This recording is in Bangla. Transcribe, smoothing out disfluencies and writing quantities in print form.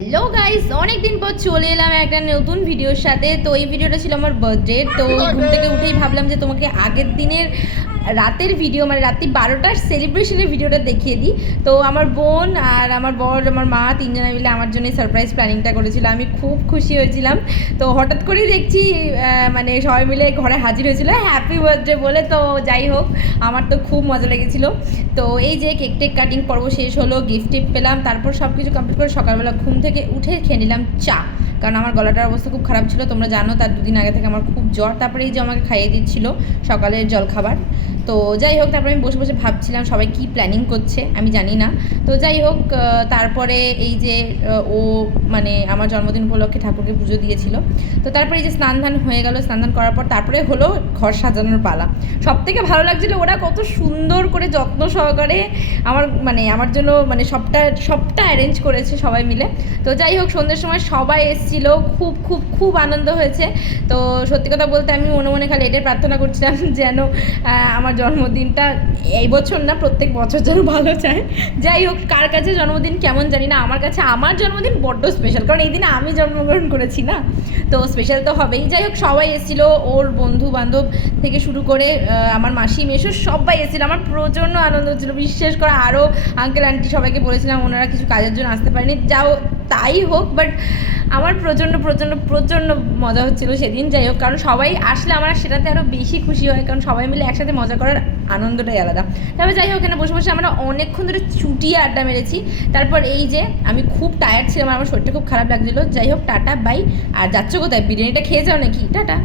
হ্যালো গাইস, অনেক দিন পর চলে এলাম একটা নতুন ভিডিওর সাথে। তো এই ভিডিওটা ছিল আমার বার্থডে। তো ঘুম থেকে উঠেই ভাবলাম যে তোমাকে আগের দিনের রাতের ভিডিও, মানে রাত্রি 12টার সেলিব্রেশনের ভিডিওটা দেখিয়ে দিই। তো আমার বোন আর আমার বর, আমার মা, তিনজনে মিলে আমার জন্য সারপ্রাইজ প্ল্যানিংটা করেছিল। আমি খুব খুশি হয়েছিলাম। তো হঠাৎ করেই দেখছি মানে সবাই মিলে ঘরে হাজির হয়েছিল হ্যাপি বার্থডে বলে। তো যাই হোক, আমার তো খুব মজা লেগেছিলো। তো এই যে কেক টেক কাটিং পর্ব শেষ হলো, গিফট টিপ পেলাম, তারপর সব কিছু কমপ্লিট করে সকালবেলা ঘুম থেকে উঠে খেয়ে নিলাম চা। কারণ আমার গলাটার অবস্থা খুব খারাপ ছিল, তোমরা জানো, তার দুদিন আগে থেকে আমার খুব জ্বর। তারপরে এই যে আমাকে খাইয়ে দিচ্ছিলো সকালের জলখাবার। তো যাই হোক, তারপরে আমি বসে বসে ভাবছিলাম সবাই কী প্ল্যানিং করছে, আমি জানি না। তো যাই হোক, তারপরে এই যে ও মানে আমার জন্মদিন উপলক্ষে ঠাকুরকে পুজো দিয়েছিল। তো তারপরে এই যে স্নান ধান হয়ে গেল, স্নান ধান করার পর তারপরে হলো ঘর সাজানোর পালা। সব থেকে ভালো লাগছিলো ওরা কত সুন্দর করে যত্ন সহকারে আমার জন্য সবটা অ্যারেঞ্জ করেছে সবাই মিলে। তো যাই হোক, সন্ধ্যের সময় সবাই এসেছিলো, খুব খুব খুব আনন্দ হয়েছে। তো সত্যি কথা বলতে আমি মনে মনে খালি এটাই প্রার্থনা করছিলাম যেন আমার জন্মদিনটা এই বছর না, প্রত্যেক বছর যেন ভালো চায়। যাই হোক, কার কাছে জন্মদিন কেমন জানি না, আমার কাছে আমার জন্মদিন বড্ড স্পেশাল, কারণ এই দিনে আমি জন্মগ্রহণ করেছি না, তো স্পেশাল তো হবেই। যাই হোক, সবাই এসেছিলো, ওর বন্ধু বান্ধব থেকে শুরু করে আমার মাসি মেশো সবাই এসেছিলো। আমার প্রচণ্ড আনন্দ হচ্ছিলো, বিশেষ করে আরও আঙ্কেল আন্টি সবাইকে বলেছিলাম, ওনারা কিছু কাজের জন্য আসতে পারেনি, যাও তাই হোক, বাট আমার প্রচণ্ড প্রচণ্ড প্রচণ্ড মজা হচ্ছিলো সেদিন। যাই হোক, কারণ সবাই আসলে আমরা সেটাতে আরও বেশি খুশি হয়, কারণ সবাই মিলে একসাথে মজা করার আনন্দটাই আলাদা। তারপর যাই হোক, এখানে বসে বসে আমরা অনেকক্ষণ ধরে চুটিয়ে আড্ডা মেরেছি। তারপর এই যে আমি খুব টায়ার্ড ছিলাম, আমার শরীরটা খুব খারাপ লাগছিলো। যাই হোক, টাটা বাই। আর যাচ্ছ কোথায়? বিরিয়ানিটা খেয়ে যাও নাকি? টাটা।